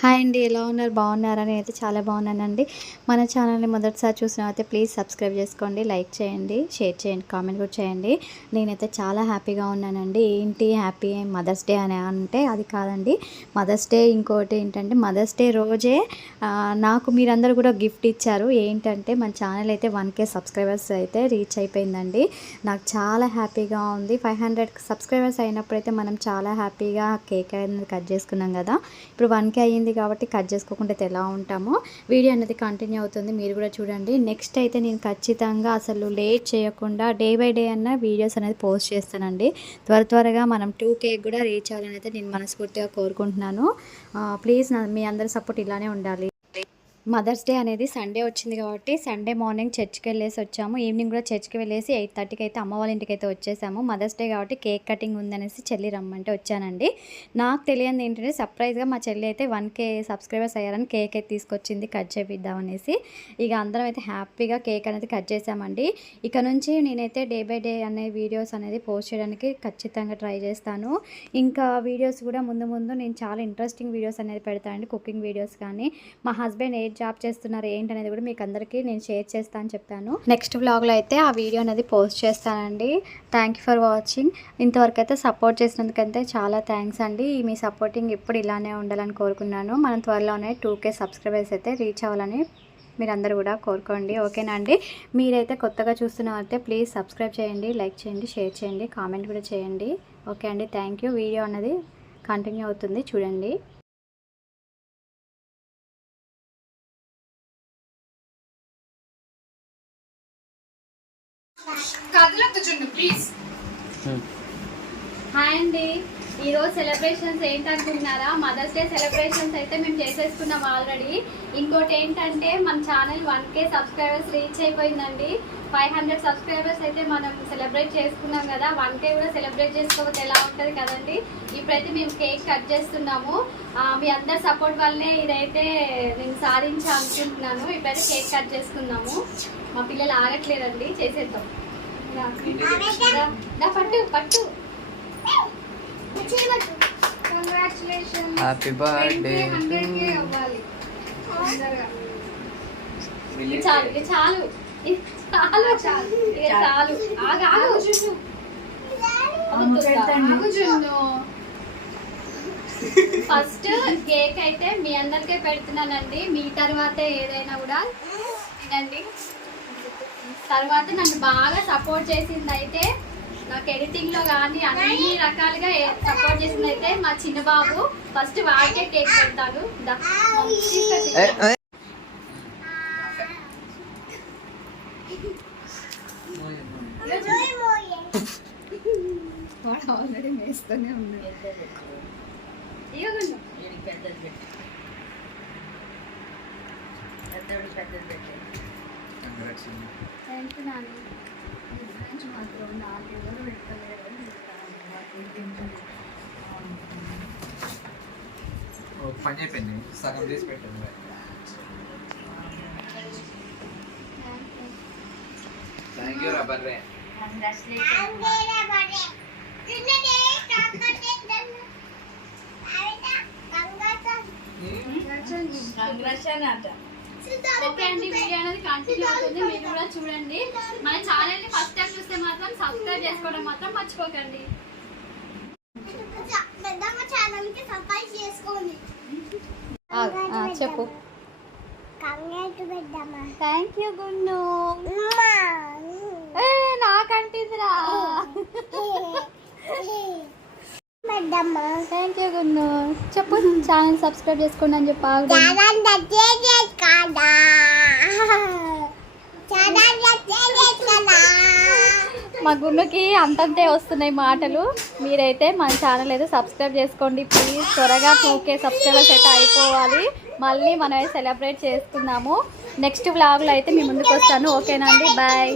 Hi అండి, ఎలా ఉన్నారు? బాగున్నారా? నేనైతే చాలా బాగున్నానండి. మన ఛానల్ని మొదటిసారి చూసినట్లయితే ప్లీజ్ సబ్స్క్రైబ్ చేసుకోండి, లైక్ చేయండి, షేర్ చేయండి, కామెంట్ కూడా చేయండి. నేనైతే చాలా హ్యాపీగా ఉన్నానండి. ఏంటి హ్యాపీ మదర్స్ డే అని అంటే అది కాదండి. మదర్స్ డే ఇంకోటి ఏంటంటే మదర్స్ డే రోజే నాకు మీరందరూ కూడా గిఫ్ట్ ఇచ్చారు. ఏంటంటే మన ఛానల్ అయితే 1K సబ్స్క్రైబర్స్ అయితే రీచ్ అయిపోయిందండి. నాకు చాలా హ్యాపీగా ఉంది. 500 సబ్స్క్రైబర్స్ అయినప్పుడైతే మనం చాలా హ్యాపీగా కేక్ అనేది కట్ చేసుకున్నాం కదా. ఇప్పుడు 1K అయ్యింది కాబట్టి కట్ చేసుకోకుండా ఎలా ఉంటామో వీడియో అనేది కంటిన్యూ అవుతుంది. మీరు కూడా చూడండి. నెక్స్ట్ అయితే నేను ఖచ్చితంగా అసలు లేట్ చేయకుండా డే బై డే అన్న వీడియోస్ అనేది పోస్ట్ చేస్తానండి. త్వరగా మనం 2K కూడా రీచ్ అవ్వాలని అయితే నేను మనస్ఫూర్తిగా కోరుకుంటున్నాను. ప్లీజ్ మీ అందరి సపోర్ట్ ఇలానే ఉండాలి. మదర్స్ డే అనేది సండే వచ్చింది కాబట్టి సండే మార్నింగ్ చర్చ్కి వెళ్ళేసి వచ్చాము. ఈవినింగ్ కూడా చర్చ్కి వెళ్ళేసి 8:30కి అయితే అమ్మ వాళ్ళ ఇంటికి అయితే వచ్చేసాము. మదర్స్ డే కాబట్టి కేక్ కటింగ్ ఉందనేసి చెల్లి రమ్మంటే వచ్చానండి. నాకు తెలియదు ఏంటంటే సర్ప్రైజ్గా మా చెల్లి అయితే 1K సబ్స్క్రైబర్స్ అయ్యారని కేక్ అయితే తీసుకొచ్చింది కట్ చేపిద్దామనేసి. ఇక అందరం అయితే హ్యాపీగా కేక్ అనేది కట్ చేసామండి. ఇక నుంచి నేనైతే డే బై డే అనే వీడియోస్ అనేది పోస్ట్ చేయడానికి ఖచ్చితంగా ట్రై చేస్తాను. ఇంకా వీడియోస్ కూడా ముందు నేను చాలా ఇంట్రెస్టింగ్ వీడియోస్ అనేది పెడతానండి. కుకింగ్ వీడియోస్ కానీ మా హస్బెండ్ జాబ్ చేస్తున్నారు ఏంటనేది కూడా మీకు అందరికీ నేను షేర్ చేస్తాను అని చెప్పాను. నెక్స్ట్ వ్లాగ్లో అయితే ఆ వీడియో అనేది పోస్ట్ చేస్తానండి. Thank you for watching. ఇంతవరకు అయితే సపోర్ట్ చేసినందుకైతే చాలా థ్యాంక్స్ అండి. మీ సపోర్టింగ్ ఇప్పుడు ఇలానే ఉండాలని కోరుకున్నాను. మనం త్వరలోనే 2K సబ్స్క్రైబర్స్ అయితే రీచ్ అవ్వాలని మీరందరూ కూడా కోరుకోండి. ఓకేనా అండి? మీరైతే కొత్తగా చూస్తున్నారైతే ప్లీజ్ సబ్స్క్రైబ్ చేయండి, లైక్ చేయండి, షేర్ చేయండి, కామెంట్ కూడా చేయండి. ఓకే అండి, థ్యాంక్ యూ. వీడియో అనేది కంటిన్యూ అవుతుంది, చూడండి. హాయ్ అండి, ఈరోజు సెలబ్రేషన్స్ ఏంటనుకుంటున్నారా? మదర్స్ డే సెలబ్రేషన్స్ అయితే మేము చేసేసుకున్నాం ఆల్రెడీ. ఇంకోటి ఏంటంటే మన ఛానల్ 1K సబ్స్క్రైబర్స్ రీచ్ అయిపోయిందండి. 500 సబ్స్క్రైబర్స్ అయితే మనం సెలబ్రేట్ చేసుకున్నాం కదా. 1K కూడా సెలబ్రేట్ చేసుకోకపోతే ఎలా ఉంటుంది కదండి. ఇప్పుడైతే మేము కేక్ కట్ చేస్తున్నాము. మీ అందరి సపోర్ట్ వల్లనే ఇదైతే నేను సాధించా అనుకుంటున్నాను. ఇప్పుడైతే కేక్ కట్ చేసుకున్నాము. మా పిల్లలు ఆగట్లేదండి, చేసేద్దాం. పట్టు హ్యాపీ బర్త్డే అవ్వాలి. చాలు చాలు చాలు చాలు ఫస్ట్ కేక్ అయితే మీ అందరికీ పెడుతున్నానండి. మీ తర్వాత ఏదైనా కూడా తినండి. తర్వాత నన్ను బాగా సపోర్ట్ చేసింది అయితే నాకు ఎడిటింగ్లో కానీ అన్ని రకాలుగా సపోర్ట్ చేసింది అయితే మా చిన్న బాబు. ఫస్ట్ వాడికే కేక్ పెడతాను. వాడు ఆల్రెడీ వేస్తూనే ఉన్నాడు. పని అయిపోయింది, సగం తీసి పెట్టండి. థ్యాంక్ యూ రబ్బర్రే. ఓకే అండి, వీడియో అనేది కంటిన్యూ అవుతుంది. మీరు కూడా చూడండి. మన ఛానల్ ని ఫస్ట్ టైం చూస్తే మాత్రం సబ్స్క్రైబ్ చేసుకోవడం మాత్రం మర్చిపోకండి. చెప్పు. Thank you Gunnu. నాకంటిదిరా. Thank you Gunnu. చెప్పు, ఛానల్ సబ్స్క్రైబ్ చేసుకోండి అని చెప్పి మా గున్నుకి అంతంతే వస్తున్నాయి మాటలు. మీరైతే మన ఛానల్ అయితే సబ్స్క్రైబ్ చేసుకోండి ప్లీజ్. త్వరగా 2K సబ్స్క్రైబర్స్ అయితే అయిపోవాలి. మళ్ళీ మనం సెలబ్రేట్ చేసుకుందాము. నెక్స్ట్ వ్లాగ్లో అయితే మీ ముందుకు వస్తాను. ఓకేనా అండి? బాయ్.